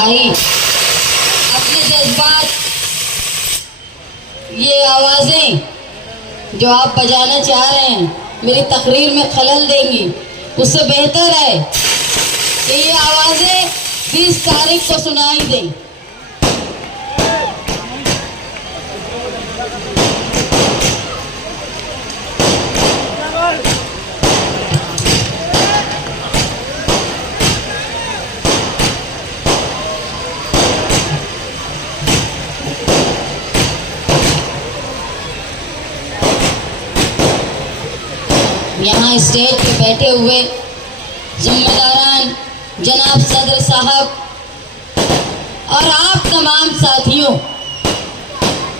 भाई अपने जज्बात, ये आवाज़ें जो आप बजाना चाह रहे हैं मेरी तकरीर में खलल देंगी। उससे बेहतर है कि ये आवाज़ें 20 तारीख को सुनाई दें। यहाँ स्टेज पे बैठे हुए जिम्मेदारान जनाब सदर साहब और आप तमाम साथियों,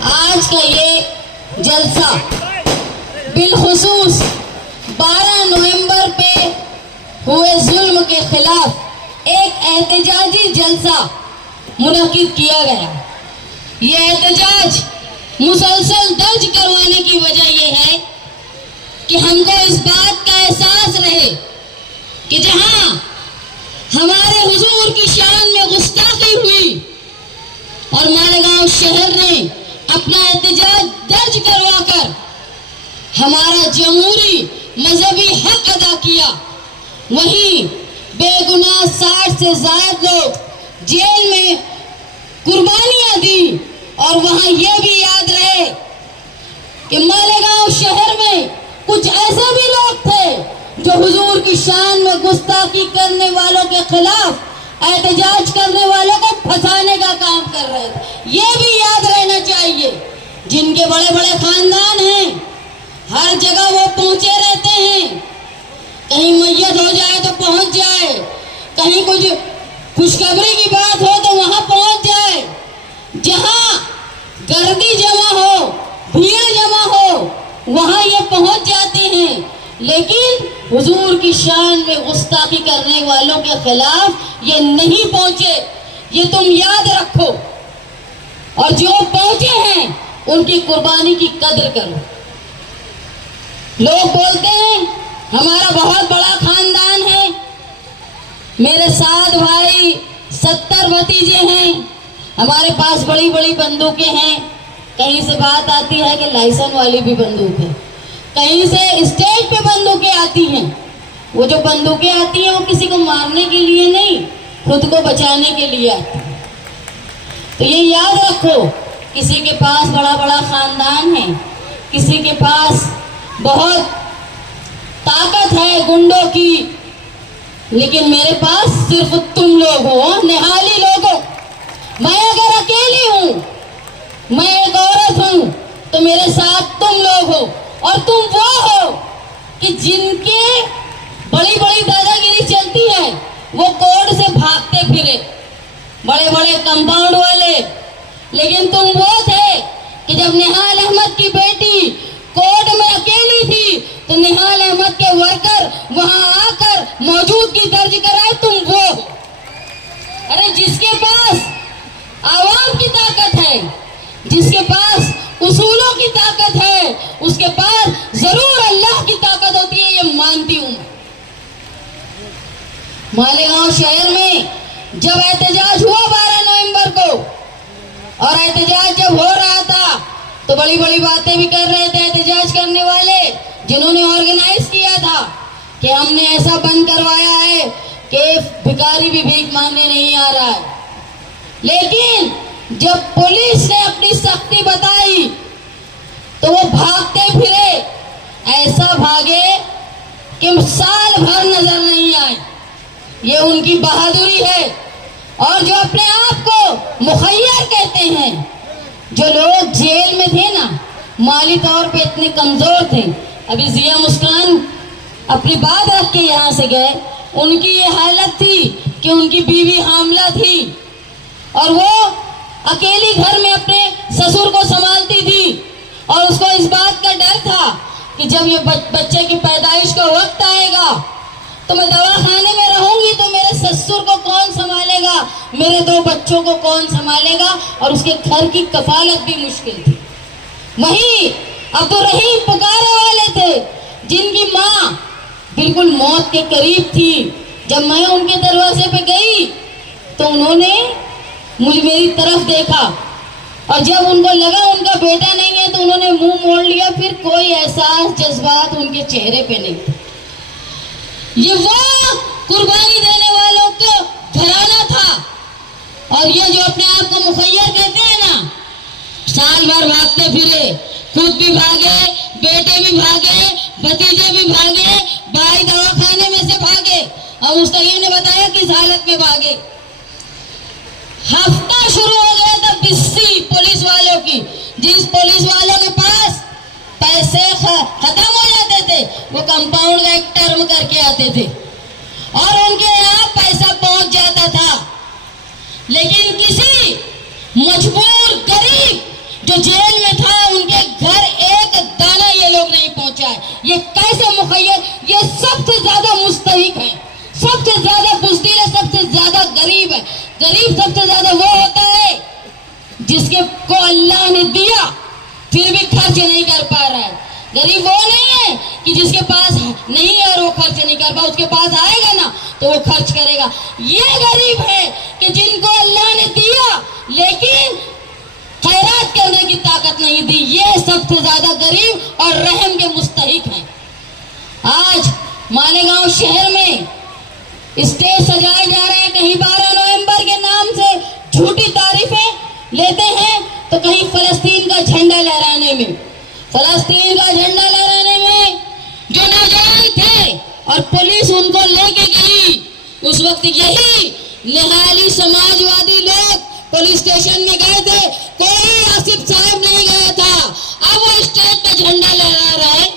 आज का ये जलसा बिलखुसूस 12 नवंबर पे हुए जुल्म के खिलाफ एक एहतजाजी जलसा मुनक्किद किया गया। ये एहतजाज मुसलसल दर्ज करवाने की वजह यह है कि हमको इस बात का एहसास रहे कि जहां हमारे हुजूर की शान में गुस्ताखी हुई और मालेगांव शहर ने अपना एहतजाज दर्ज करवाकर हमारा जमहूरी मजहबी हक अदा किया, वहीं बेगुनाह 60 से ज्यादा लोग जेल में कुर्बानियां दी। और वहां यह भी याद रहे कि मालेगांव शहर में कुछ ऐसे भी लोग थे जो हुजूर की शान में गुस्ताखी करने वालों के खिलाफ एहतजाज करने वालों को फंसाने का काम कर रहे थे। ये भी याद रहना चाहिए। जिनके बड़े बड़े खानदान हैं, हर जगह वो पहुंचे रहते हैं। कहीं मैयत हो जाए तो पहुंच जाए, कहीं कुछ खुशखबरी की बात हो तो वहां पहुंच जाए। जहां गर्दी जमा हो, भीड़ जमा हो, वहां ये पहुंच जाते हैं। लेकिन हुजूर की शान में गुस्ताखी करने वालों के खिलाफ ये नहीं पहुंचे, ये तुम याद रखो। और जो पहुंचे हैं उनकी कुर्बानी की कद्र करो। लोग बोलते हैं हमारा बहुत बड़ा खानदान है, मेरे 7 भाई 70 भतीजे हैं, हमारे पास बड़ी बड़ी बंदूकें हैं। कहीं से बात आती है कि लाइसेंस वाली भी बंदूक है, कहीं से स्टेज पे बंदूकें आती हैं। वो जो बंदूकें आती हैं वो किसी को मारने के लिए नहीं, खुद को बचाने के लिए आती हैं। तो ये याद रखो, किसी के पास बड़ा बड़ा खानदान है, किसी के पास बहुत ताकत है गुंडों की, लेकिन मेरे पास सिर्फ तुम लोग हो, निहाली लोग हो। मैं अगर अकेली हूं, मैं एक औरत हूं, तो मेरे साथ तुम लोग हो। और तुम वो हो कि जिनके बड़ी बड़ी दादागिरी चलती है, वो कोर्ट से भागते फिरे, बड़े बड़े कंपाउंड वाले। लेकिन तुम वो थे कि जब निहाल अहमद की बेटी कोर्ट में अकेली थी तो निहाल अहमद के वर्कर वहां आकर मौजूदगी दर्ज कराए। तुम वो हो। अरे जिसके पास आवाम की ताकत है, जिसके पास उसूलों की ताकत है, उसके पास जरूर अल्लाह की ताकत होती है, ये मानती हूं। मालेगांव शहर में जब एहतजाज हुआ 12 नवंबर को, और एहतजाज जब हो रहा था तो बड़ी बड़ी बातें भी कर रहे थे एहतजाज करने वाले, जिन्होंने ऑर्गेनाइज किया था कि हमने ऐसा बंद करवाया है कि भिखारी भी भीख मांगने नहीं आ रहा है। लेकिन जब पुलिस ने अपनी सख्ती बताई तो वो भागते फिरे, ऐसा भागे कि साल भर नजर नहीं आए। ये उनकी बहादुरी है। और जो अपने आप को मुखैर कहते हैं, जो लोग जेल में थे ना, माली तौर पे इतने कमजोर थे, अभी जिया मुस्कान अपनी बात रख के यहाँ से गए, उनकी ये हालत थी कि उनकी बीवी हामला थी और वो अकेली घर में अपने ससुर को संभालती थी। और उसको इस बात का डर था कि जब ये बच्चे की पैदाइश का वक्त आएगा तो मैं दवाखाने में रहूंगी तो मेरे ससुर को कौन संभालेगा, मेरे 2 बच्चों को कौन संभालेगा, और उसके घर की कफालत भी मुश्किल थी। वहीं अब्दुल रहीम पुकारे वाले थे, जिनकी माँ बिल्कुल मौत के करीब थी। जब मैं उनके दरवाजे पे गई तो उन्होंने मुझे मेरी तरफ देखा और जब उनको लगा उनका बेटा नहीं है तो उन्होंने मुंह मोड़ लिया। फिर कोई एहसास जज्बात उनके चेहरे पे नहीं। ये वो कुर्बानी देने वालों का घराना था। और ये जो अपने आप को मुखैर कहते हैं ना, साल भर भागते फिरे, खुद भी भागे, बेटे भी भागे, भतीजे भी भागे, भाई दवाखाने में से भागे और मुस्तकीम ने बताया किस हालत में भागे। हफ्ता शुरू हो गया था बिस्सी पुलिस वालों की। जिस पुलिस वालों के पास पैसे खत्म हो जाते थे वो कंपाउंड का एक टर्म करके आते थे और उनके यहाँ पैसा पहुंच जाता था। लेकिन किसी मजबूर गरीब जो जेल में था उनके घर एक दाना ये लोग नहीं पहुंचाए। ये कैसे मुखैर? ये सबसे ज्यादा मुस्तहिक है, सबसे ज्यादा बुज़दिल है, सबसे ज्यादा गरीब है। गरीब सबसे ज्यादा वो होता है जिसके को अल्लाह ने दिया फिर भी खर्च नहीं कर पा रहा है। गरीब वो नहीं है कि जिसके पास नहीं है और वो खर्च नहीं कर पा, उसके पास आएगा ना तो वो खर्च करेगा। ये गरीब है कि जिनको अल्लाह ने दिया लेकिन खैरात करने की ताकत नहीं दी। ये सबसे ज्यादा गरीब और रहम के मुस्तहिक हैं। आज मालेगांव शहर में स्टेज सजाए जा रहे हैं, कहीं 12 नवंबर के नाम से झूठी तारीफें लेते हैं तो कहीं फलस्तीन का झंडा लहराने में, फलस्तीन का झंडा लहराने में जो नौजवान थे और पुलिस उनको लेके गई, उस वक्त यही निहाली समाजवादी लोग पुलिस स्टेशन में गए थे, कोई आसिफ साहब नहीं गया था। अब वो स्टेज पे झंडा लहरा रहा है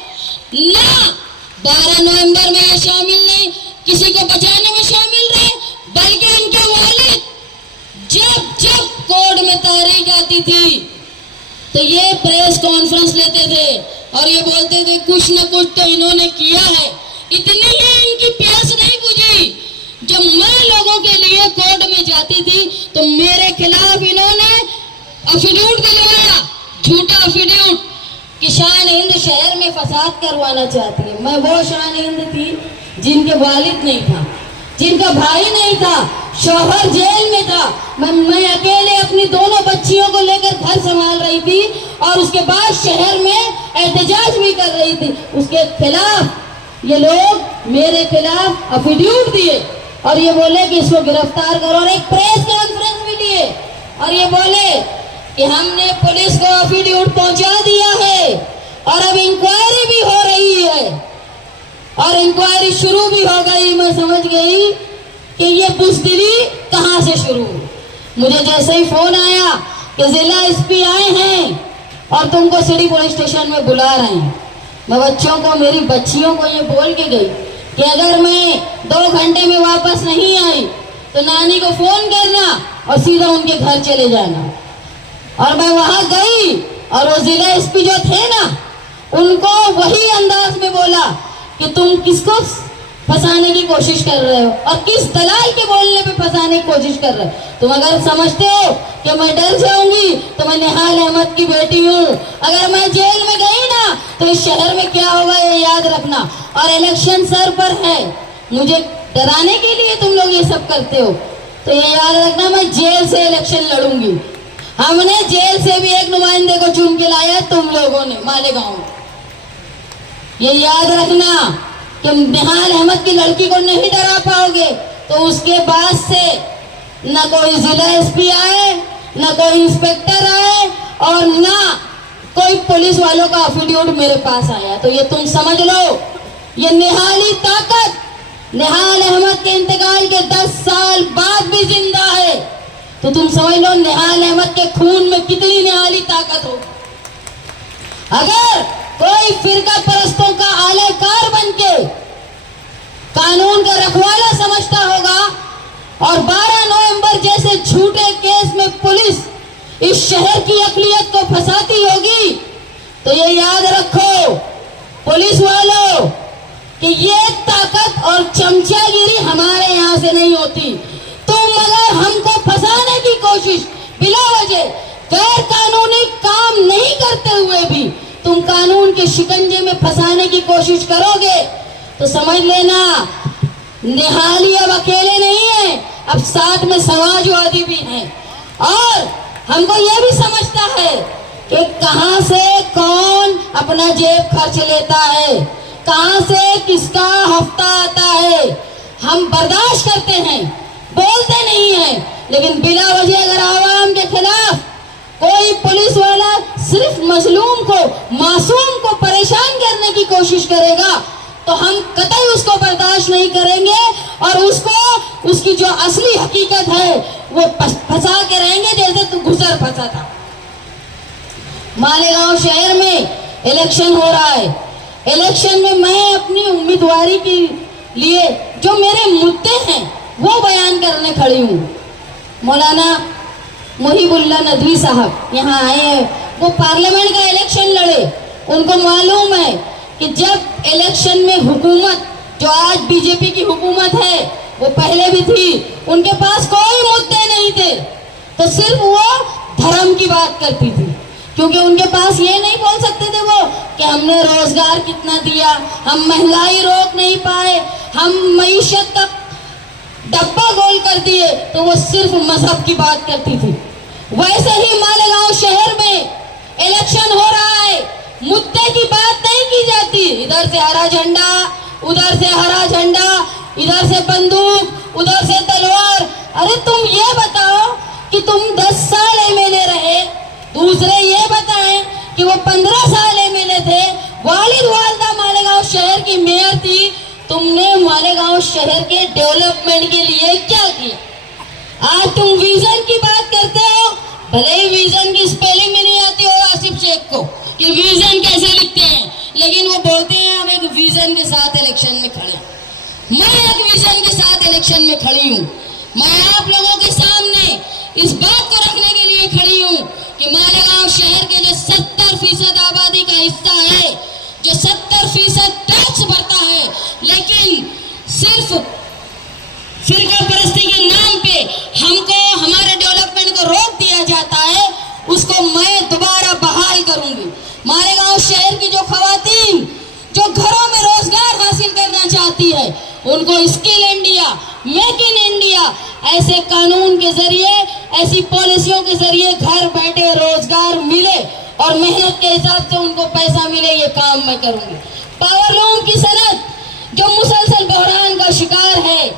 ना, 12 नवंबर में शामिल नहीं, किसी को बचाने में शामिल रहे, बल्कि उनके वालिद जब जब कोर्ट में तारीख आती थी तो ये प्रेस कॉन्फ्रेंस लेते थे और ये बोलते थे कुछ न कुछ तो इन्होंने किया है। इतनी ही इनकी प्यास नहीं बुझी। जब मैं लोगों के लिए कोर्ट में जाती थी तो मेरे खिलाफ इन्होंने अफिड्यूट दिलवाया, झूठा अफिड्यूट कि शान हिंद शहर में फसाद करवाना चाहती है। मैं वो शान हिंद थी जिनके वालिद नहीं था, जिनका भाई नहीं था, शौहर जेल में था, मैं अकेले अपनी दोनों बच्चियों को लेकर घर संभाल रही थी और उसके बाद शहर में एहतजाज भी कर रही थी। उसके खिलाफ ये लोग मेरे खिलाफ अफिड्यूट दिए और ये बोले कि इसको गिरफ्तार करो और एक प्रेस कॉन्फ्रेंस भी दिए और ये बोले कि हमने पुलिस को अफिड्यूट पहुंचा दिया है और अब इंक्वायरी भी हो रही है और इंक्वायरी शुरू भी हो गई। मैं समझ गई कि ये बुज़दिली कहां से शुरू हुई। मुझे जैसे ही फोन आया कि जिला एसपी आए हैं और तुमको सिटी पुलिस स्टेशन में बुला रहे हैं, मैं बच्चों को, मेरी बच्चियों को ये बोल के गई कि अगर मैं 2 घंटे में वापस नहीं आई तो नानी को फोन करना और सीधा उनके घर चले जाना। और मैं वहां गई और वो जिला एसपी जो थे ना उनको वही अंदाज में बोला कि तुम किसको फंसाने की कोशिश कर रहे हो और किस दलाल के बोलने पे फंसाने की कोशिश कर रहे हो। तुम अगर समझते हो कि मैं डर जाऊंगी तो मैं निहाल अहमद की बेटी हूँ। अगर मैं जेल में गई ना तो इस शहर में क्या होगा ये याद रखना। और इलेक्शन सर पर है, मुझे डराने के लिए तुम लोग ये सब करते हो तो ये याद रखना मैं जेल से इलेक्शन लड़ूंगी। हमने जेल से भी एक नुमाइंदे को चुन के लाया तुम लोगों ने मालेगांव। ये याद रखना कि निहाल अहमद की लड़की को नहीं डरा पाओगे तो उसके बाद से न कोई जिला एसपी आए, न कोई इंस्पेक्टर आए और न कोई पुलिस वालों का अफिड्यूट मेरे पास आया। तो ये तुम समझ लो ये निहाली ताकत निहाल अहमद के इंतकाल के 10 साल बाद भी जिंदा है। तो तुम समझ लो निहाल अहमद के खून में कितनी निहाली ताकत हो। अगर कोई फिरका परस्तों का आलेकार बनके कानून का रखवाला समझता होगा और 12 नवंबर जैसे झूठे केस में पुलिस इस शहर की अकलियत को फंसाती होगी तो ये याद रखो पुलिस वालों कि ये ताकत और चमचागिरी हमारे यहाँ से नहीं होती। तुम अगर हमको फंसाने की कोशिश बिला वजह गैर कानूनी काम नहीं करते हुए भी तुम कानून के शिकंजे में फंसाने की कोशिश करोगे तो समझ लेना निहाली अब अकेले नहीं है, अब साथ में समाजवादी भी हैं और हमको ये भी समझता है कि कहां से कौन अपना जेब खर्च लेता है, कहां से किसका हफ्ता आता है। हम बर्दाश्त करते हैं, बोलते नहीं हैं, लेकिन बिला वजह अगर आवाम के खिलाफ कोई पुलिस वाला सिर्फ मजलूम को, मासूम को परेशान करने की कोशिश करेगा तो हम कतई उसको बर्दाश्त नहीं करेंगे और उसको उसकी जो असली हकीकत है वो फंसा के रहेंगे जैसे तू गुजर फंसा था। मालेगांव शहर में इलेक्शन हो रहा है। इलेक्शन में मैं अपनी उम्मीदवारी के लिए जो मेरे मुद्दे हैं वो बयान करने खड़ी हूँ। मौलाना मुहिबुल्लाह नदवी साहब यहाँ आए हैं, वो पार्लियामेंट का इलेक्शन लड़े। उनको मालूम है कि जब इलेक्शन में हुकूमत, जो आज बीजेपी की हुकूमत है, वो पहले भी थी, उनके पास कोई मुद्दे नहीं थे, तो सिर्फ वो धर्म की बात करती थी। क्योंकि उनके पास ये नहीं बोल सकते थे वो कि हमने रोजगार कितना दिया, हम महंगाई रोक नहीं पाए, हम मईशत का डब्बा गोल कर दिए, तो वो सिर्फ मजहब की बात करती थी। वैसे ही मालेगांव शहर में इलेक्शन हो रहा है, मुद्दे की बात नहीं की जाती। इधर से हरा झंडा, उधर से हरा झंडा, इधर से बंदूक, उधर से तलवार। अरे तुम ये बताओ कि तुम 10 साल एमएलए रहे, दूसरे ये बताएं कि वो 15 साल एमएलए थे, वालिद वालदा मालेगांव शहर की मेयर थी, तुमने मालेगांव शहर के डेवलपमेंट के लिए क्या किया? आज तुम विजन की बात करते हो, भले ही विजन की स्पेलिंग में नहीं आती हो आसिफ शेख को कि विजन कैसे लिखते हैं, लेकिन वो बोलते हैं हम एक विजन के साथ इलेक्शन में खड़े। मैं एक विजन के साथ इलेक्शन में खड़ी हूँ। मैं आप लोगों के सामने इस बात को रखने के लिए खड़ी हूँ कि मालेगांव शहर के जो 70% आबादी का हिस्सा है, जो 70% टैक्स भरता है, लेकिन सिर्फ फिरका परस्ती के नाम पे हमको हमारे डेवलपमेंट को रोक दिया जाता है, उसको मैं दोबारा बहाल करूंगी। मालेगांव शहर की जो खवातीन जो घरों में रोजगार हासिल करना चाहती है, उनको skill India, make in India ऐसे कानून के जरिए, ऐसी पॉलिसियों के जरिए घर बैठे रोजगार मिले और मेहनत के हिसाब से उनको पैसा मिले, ये काम मैं करूंगी। पावरलूम की सनत जो मुसलसल बहरान का शिकार है,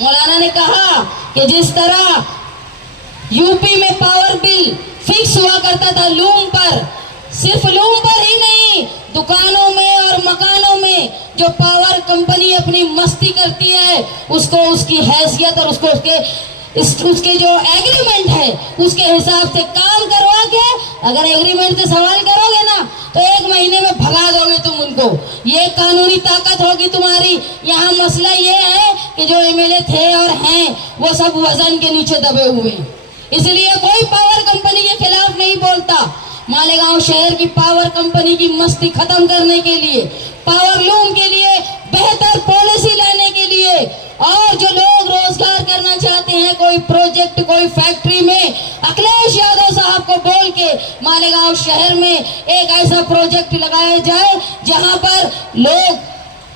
मौलाना ने कहा कि जिस तरह यूपी में पावर बिल फिक्स हुआ करता था लूम पर, सिर्फ लूम पर ही नहीं, दुकानों में और मकानों में जो पावर कंपनी अपनी मस्ती करती है, उसको उसकी हैसियत और उसको उसके जो एग्रीमेंट है उसके हिसाब से काम करवा के, अगर एग्रीमेंट से सवाल करोगे ना तो 1 महीने में भगा दोगे तुम उनको। ये कानूनी ताकत होगी तुम्हारी। यहाँ मसला ये है कि जो एमएलए थे और हैं वो सब वजन के नीचे दबे हुए हैं, इसलिए कोई पावर कंपनी के खिलाफ नहीं बोलता। मालेगांव शहर की पावर कंपनी की मस्ती खत्म करने के लिए, पावर लूम के लिए बेहतर पॉलिसी लाने के लिए, और जो लोग रोजगार करना चाहते हैं, कोई प्रोजेक्ट, कोई फैक्ट्री में, अखिलेश यादव साहब को बोल के मालेगांव शहर में एक ऐसा प्रोजेक्ट लगाया जाए जहां पर लोग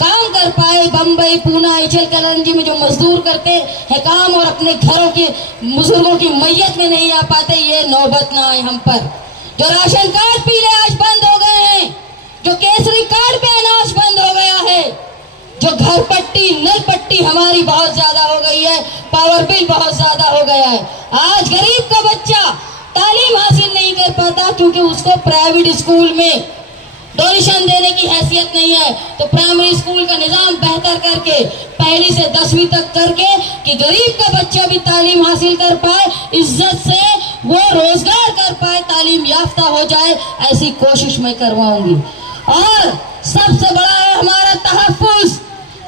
काम कर पाए। बम्बई, पूना, इचल करंजी में जो मजदूर करते हैं काम और अपने घरों के बुजुर्गों की मैयत में नहीं आ पाते, ये नौबत ना आए हम पर। जो राशन कार्ड पीले आज बंद हो गए हैं, जो केसरी कार्ड पे अनाज बंद हो गया है, जो घर पट्टी, नल पट्टी हमारी बहुत ज्यादा हो गई है, पावर बिल बहुत ज्यादा हो गया है। आज गरीब का बच्चा तालीम हासिल नहीं कर पाता क्योंकि उसको प्राइवेट स्कूल में डोनेशन देने की हैसियत नहीं है। तो प्राइमरी स्कूल का निजाम बेहतर करके, पहली से 10वीं तक करके, कि गरीब का बच्चा भी तालीम हासिल कर पाए, इज्जत से वो रोजगार कर पाए, तालीम याफ्ता हो जाए, ऐसी कोशिश मैं करवाऊंगी। और सबसे बड़ा है हमारा तहफ्फुज़।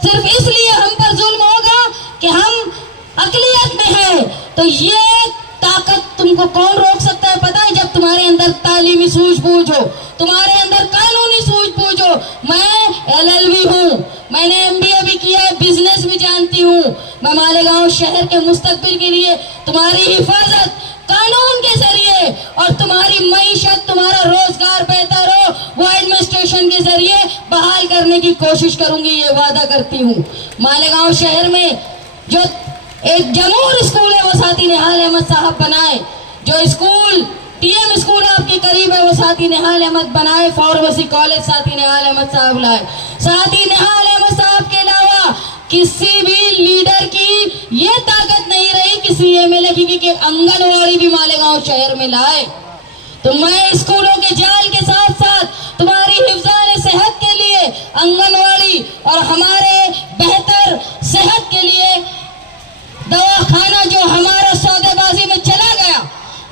सिर्फ इसलिए हम पर जुल्म होगा कि हम अक़लियत में हैं, तो ये ताकत तुमको कौन रोक सकता है पता है? जब तुम्हारे अंदर तालीमी सूझबूझ हो, तुम्हारे अंदर कानूनी सूझबूझ हो। मैं LLB हूँ, मैंने MBA भी किया है, बिजनेस भी जानती हूँ। मैं मालेगांव शहर के मुस्तकबिल के लिए तुम्हारी हिफाजत कानून के जरिए और तुम्हारी मईशत, तुम्हारा रोजगार बेहतर हो, वो एडमिनिस्ट्रेशन के जरिए बहाल करने की कोशिश करूंगी, ये वादा करती हूँ। मालेगांव शहर में जो एक जमूर स्कूल है वो साथी निहाल अहमद साहब बनाए। जो स्कूल टीएम स्कूल आपके करीब है वो साथी निहाल अहमद बनाए। फार्मेसी कॉलेज साथी निहाल अहमद साहब लाए। साथी निहाल अहमद साहब के अलावा किसी भी लीडर की ये ताकत नहीं रही किसी एमएलए की कि आंगनवाड़ी भी मालेगांव शहर में लाए। तो मैं स्कूलों के जाल के साथ साथ तुम्हारी हिफ्ज़ान सेहत के लिए आंगनवाड़ी और हमारे बेहतर सेहत के लिए दवाखाना जो हमारा सौदेबाजी में चला गया,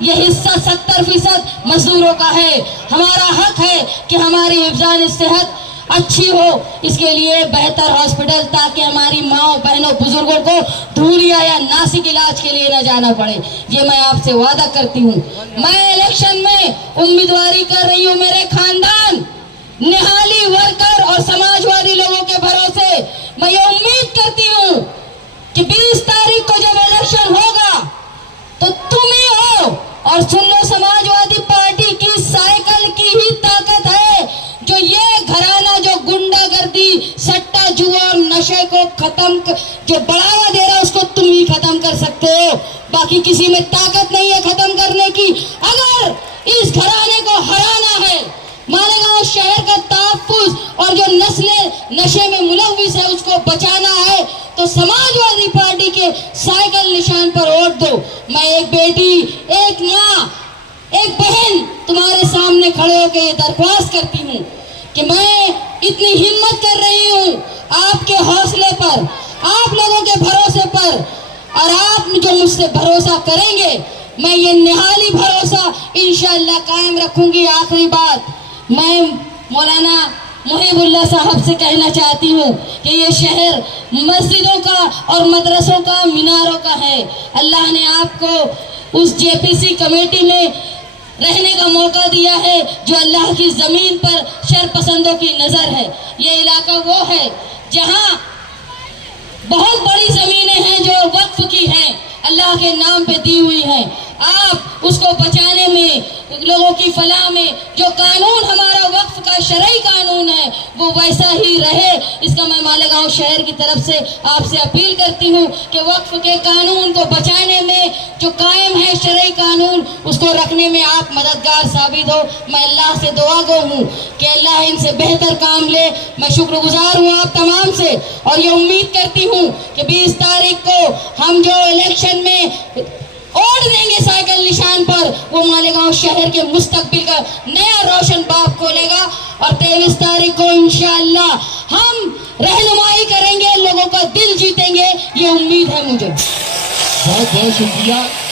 ये हिस्सा 70% मजदूरों का है। हमारा हक है कि हमारी हिफ्ज़ान सेहत अच्छी हो, इसके लिए बेहतर हॉस्पिटल, ताकि हमारी माओ बहनों बुजुर्गों को धूलिया या नासिक इलाज के लिए न जाना पड़े। ये मैं आपसे वादा करती हूँ। मैं इलेक्शन में उम्मीदवारी कर रही हूँ। मेरे खानदान निहाली वर्कर और समाजवादी लोगों के भरोसे मैं ये उम्मीद करती हूँ कि 20 तारीख को जब इलेक्शन होगा तो तुम ही हो। और सुन लो, समाजवादी पार्टी की साइकिल की ही ताकत है जो ये घराना जो गुंडागर्दी, सट्टा, जुआ और नशे को खत्म जो बढ़ावा दे रहा है उसको तुम ही खत्म कर सकते हो। बाकी किसी में ताकत नहीं है खत्म करने की। अगर इस घराने को हराना है, मालेगांव शहर का तहफ्फुज़ और जो नस्लें नशे में मुलव्विस है उसको बचाना है, तो समाजवादी पार्टी के साइकिल निशान पर वोट दो। मैं एक बेटी, एक माँ, एक बहन तुम्हारे सामने खड़े होकर ये दरख्वास्त करती हूँ कि मैं इतनी हिम्मत कर रही हूँ आपके हौसले पर, आप लोगों के भरोसे पर, और आप जो मुझसे भरोसा करेंगे मैं ये निहाली भरोसा इंशाअल्लाह कायम रखूंगी। आखिरी बात मैं मौलाना मुहिबुल्लाह साहब से कहना चाहती हूँ कि ये शहर मस्जिदों का और मदरसों का, मीनारों का है। अल्लाह ने आपको उस जेपीसी कमेटी में रहने का मौका दिया है जो अल्लाह की ज़मीन पर शरपसंदों की नज़र है। ये इलाका वो है जहाँ बहुत बड़ी ज़मीनें हैं जो वक्फ की हैं, अल्लाह के नाम पे दी हुई हैं। आप उसको बचाने में, लोगों की फलाह में जो कानून हमारा वक्फ का शरई कानून है वो वैसा ही रहे, इसका मैं मालेगांव शहर की तरफ से आपसे अपील करती हूँ कि वक्फ के कानून को बचाने में जो कायम है शरई कानून, उसको रखने में आप मददगार साबित हो। मैं अल्लाह से दुआ गो हूँ कि अल्लाह इनसे बेहतर काम ले। मैं शुक्रगुजार हूँ आप तमाम से, और ये उम्मीद करती हूँ कि 20 तारीख को हम जो इलेक्शन में वोट देंगे साइकिल निशान पर, वो मालेगांव शहर के मुस्तकबिल का नया रोशन बाब खोलेगा। और 23 तारीख को इंशाअल्लाह हम रहनुमाई करेंगे, लोगों का दिल जीतेंगे, ये उम्मीद है मुझे। बहुत बहुत शुक्रिया।